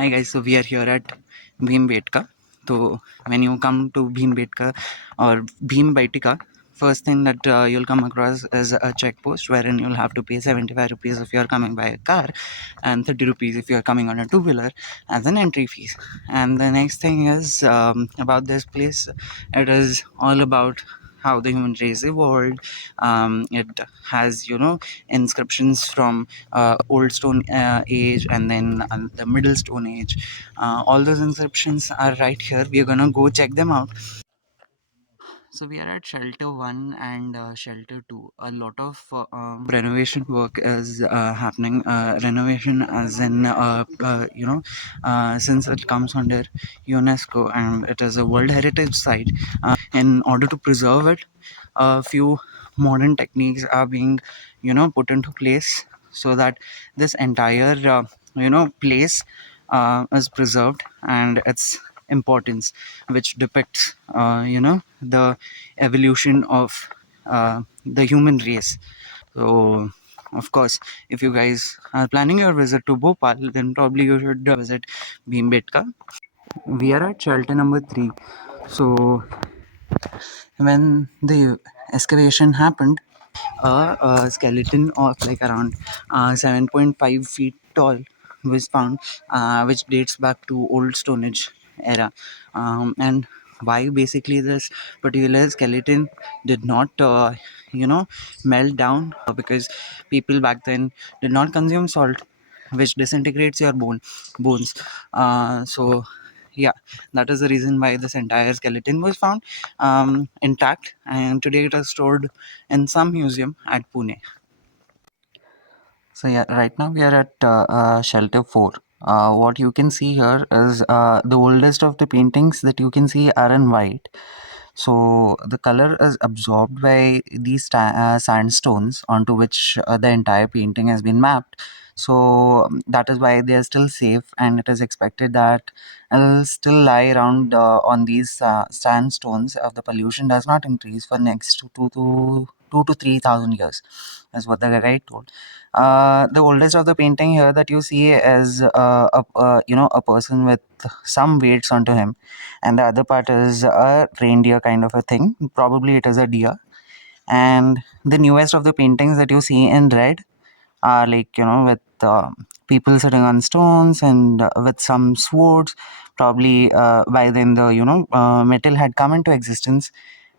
Hi guys, so we are here at Bhimbetka. So when you come to Bhimbetka or Bhimbetka, first thing that you'll come across is a check post wherein you'll have to pay 75 rupees if you're coming by a car and 30 rupees if you're coming on a two-wheeler as an entry fees. And the next thing is about this place. It is all about how the human race evolved. It has, inscriptions from old stone age and then the middle stone age. All those inscriptions are right here. We're gonna go check them out. So we are at shelter 1 and shelter 2. A lot of renovation work is happening. Renovation as in since it comes under UNESCO and it is a World Heritage Site. In order to preserve it, a few modern techniques are being put into place so that this entire place is preserved and its importance, which depicts the evolution of the human race. So of course, if you guys are planning your visit to Bhopal, then probably you should visit Bhimbetka. We are at shelter number 3. So when the excavation happened, a skeleton of like around 7.5 feet tall was found, which dates back to Old Stone Age era. And why basically this particular skeleton did not, melt down? Because people back then did not consume salt, which disintegrates your bones. So yeah, that is the reason why this entire skeleton was found intact, and today it is stored in some museum at Pune. So yeah, right now we are at shelter 4. What you can see here is the oldest of the paintings that you can see are in white. So the color is absorbed by these sandstones onto which the entire painting has been mapped. So that is why they are still safe, and it is expected that it'll still lie around on these sandstones if the pollution does not increase for next 2 to 3,000 years, is what the guide told. The oldest of the painting here that you see is a person with some weights onto him, and the other part is a reindeer kind of a thing. Probably it is a deer. And the newest of the paintings that you see in red are like with people sitting on stones and with some swords. Probably by then the metal had come into existence,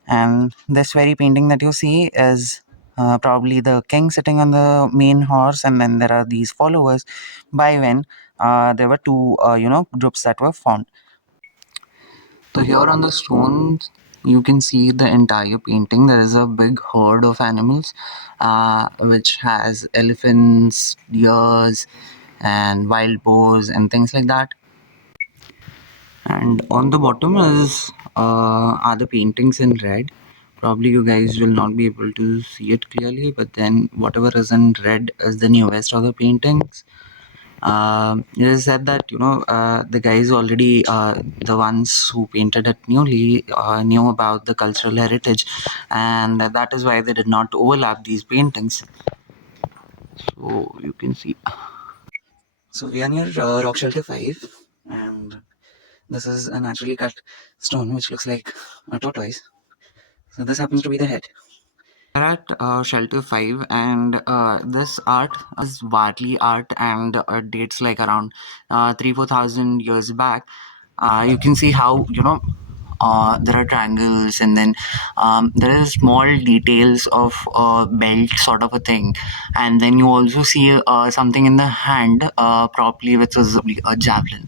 and this very painting that you see is probably the king sitting on the main horse, and then there are these followers by when there were two groups that were formed. So here on the stones, you can see the entire painting. There is a big herd of animals, which has elephants, deers, and wild boars and things like that. And on the bottom is are the paintings in red. Probably you guys will not be able to see it clearly, but then whatever is in red is the newest of the paintings. It is said that the guys already the ones who painted it newly knew about the cultural heritage, and that is why they did not overlap these paintings. So you can see. So we are near Rock Shelter 5, and this is a naturally cut stone which looks like a tortoise. So this happens to be the head. We're at Shelter 5, and this art is Warli art, and dates like around 3-4 thousand years back. You can see how there are triangles, and then there is small details of a belt sort of a thing, and then you also see something in the hand, probably which is a javelin.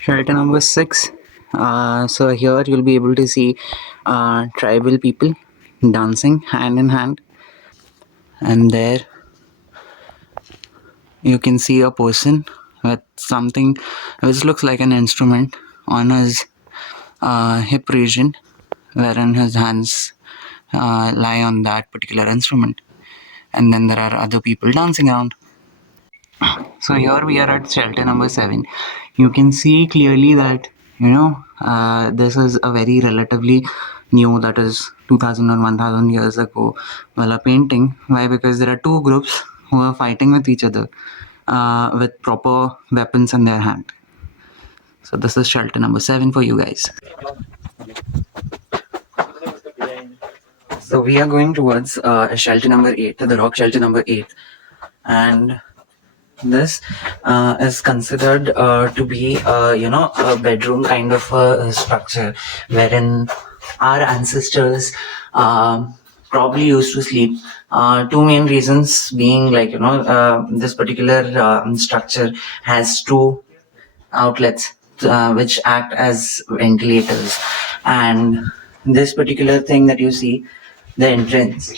Shelter number 6. So here you'll be able to see tribal people dancing hand in hand, and there you can see a person with something which looks like an instrument on his hip region, wherein his hands lie on that particular instrument, and then there are other people dancing around. So here we are at shelter number 7. You can see clearly that This is a very relatively new, that is 2000 or 1000 years ago, well, a painting. Why? Because there are two groups who are fighting with each other with proper weapons in their hand. So this is shelter number 7 for you guys. So we are going towards shelter number 8, the rock shelter number 8, and this is considered to be, a bedroom kind of a structure wherein our ancestors probably used to sleep. Two main reasons being, this particular structure has two outlets which act as ventilators, and this particular thing that you see, the entrance,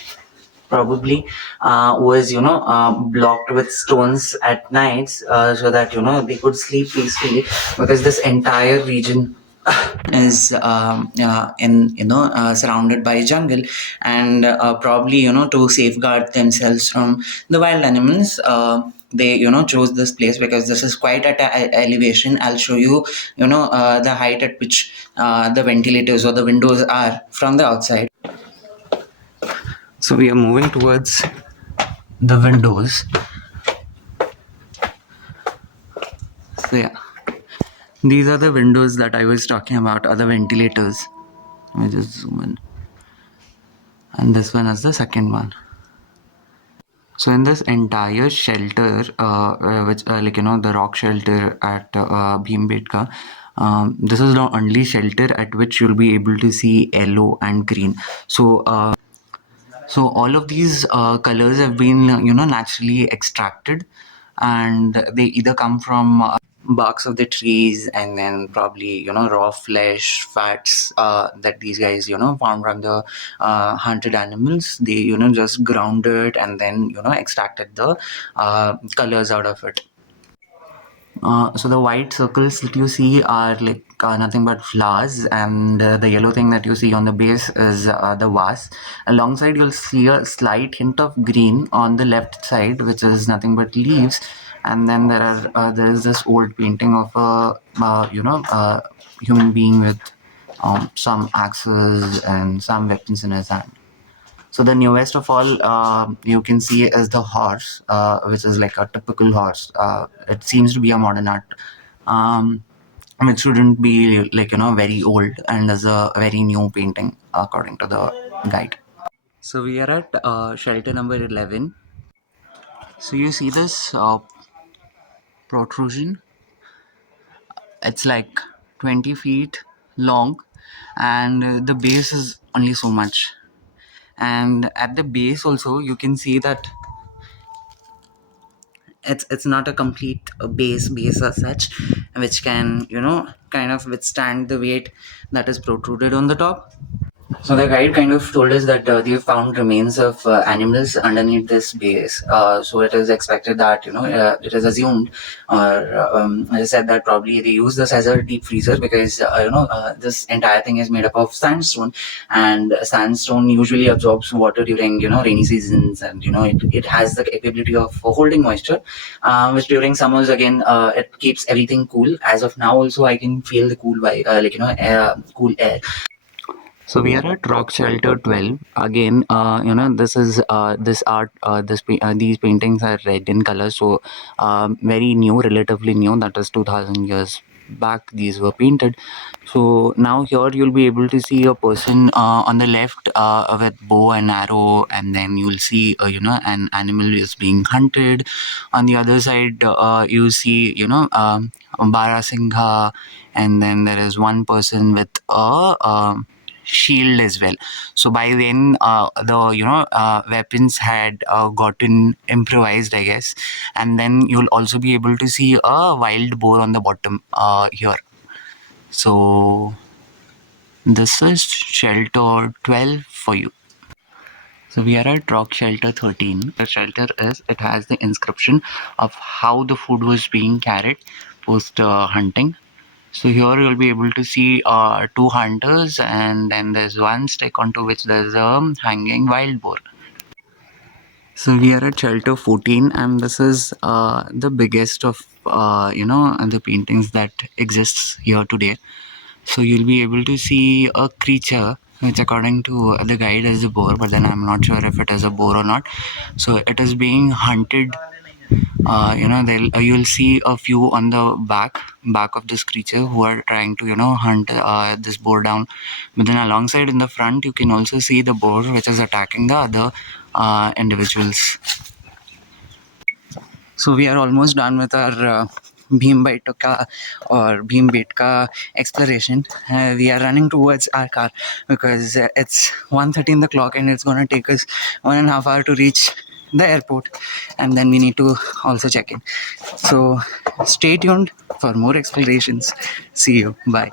probably was blocked with stones at nights, so that they could sleep peacefully, because this entire region is in surrounded by jungle, and probably to safeguard themselves from the wild animals, they chose this place because this is quite at a elevation. I'll show you the height at which the ventilators or the windows are from the outside. So we are moving towards the windows. So yeah, these are the windows that I was talking about, are the ventilators. Let me just zoom in. And this one is the second one. So in this entire shelter, which the rock shelter at Bhimbetka, this is the only shelter at which you'll be able to see yellow and green. So all of these colors have been naturally extracted, and they either come from barks of the trees, and then probably raw flesh, fats that these guys found from the hunted animals. They just ground it and then extracted the colors out of it. So the white circles that you see are like nothing but flowers, and the yellow thing that you see on the base is the vase. Alongside, you'll see a slight hint of green on the left side, which is nothing but leaves. And then there is this old painting of a human being with some axes and some weapons in his hand. So the newest of all you can see is the horse, which is like a typical horse. It seems to be a modern art, um, which shouldn't be like very old, and is a very new painting according to the guide. So we are at shelter number 11. So you see this protrusion. It's like 20 feet long, and the base is only so much. And at the base also, you can see that it's not a complete base as such, which can kind of withstand the weight that is protruded on the top. So the guide kind of told us that they found remains of animals underneath this base. So it is expected that it is assumed, or I said that probably they use this as a deep freezer, because this entire thing is made up of sandstone, and sandstone usually absorbs water during rainy seasons, and it has the capability of holding moisture, which during summers again it keeps everything cool. As of now, also I can feel the cool vibe, cool air. So we are at Rock Shelter 12. Again, this is this art, these paintings are red in color, so very new, relatively new. That is 2000 years back. These were painted. So now here you'll be able to see a person on the left with bow and arrow, and then you'll see an animal is being hunted. On the other side, you see Barasingha, and then there is one person with a shield as well. So by then the weapons had gotten improvised, I guess. And then you'll also be able to see a wild boar on the bottom here. So this is shelter 12 for you. So we are at rock shelter 13. The shelter is, it has the inscription of how the food was being carried post hunting. So here you'll be able to see two hunters, and then there's one stick onto which there's a hanging wild boar. So we are at shelter 14, and this is the biggest of the paintings that exists here today. So you'll be able to see a creature which according to the guide is a boar, but then I'm not sure if it is a boar or not. So it is being hunted. You'll see a few on the back of this creature who are trying to hunt this boar down. But then alongside in the front you can also see the boar which is attacking the other individuals. So we are almost done with our Bhimbetka or Bhimbetka exploration. We are running towards our car because it's 1:30 in the clock and it's going to take us 1.5 hours to reach the airport, and then we need to also check in. So stay tuned for more explorations. See you. Bye.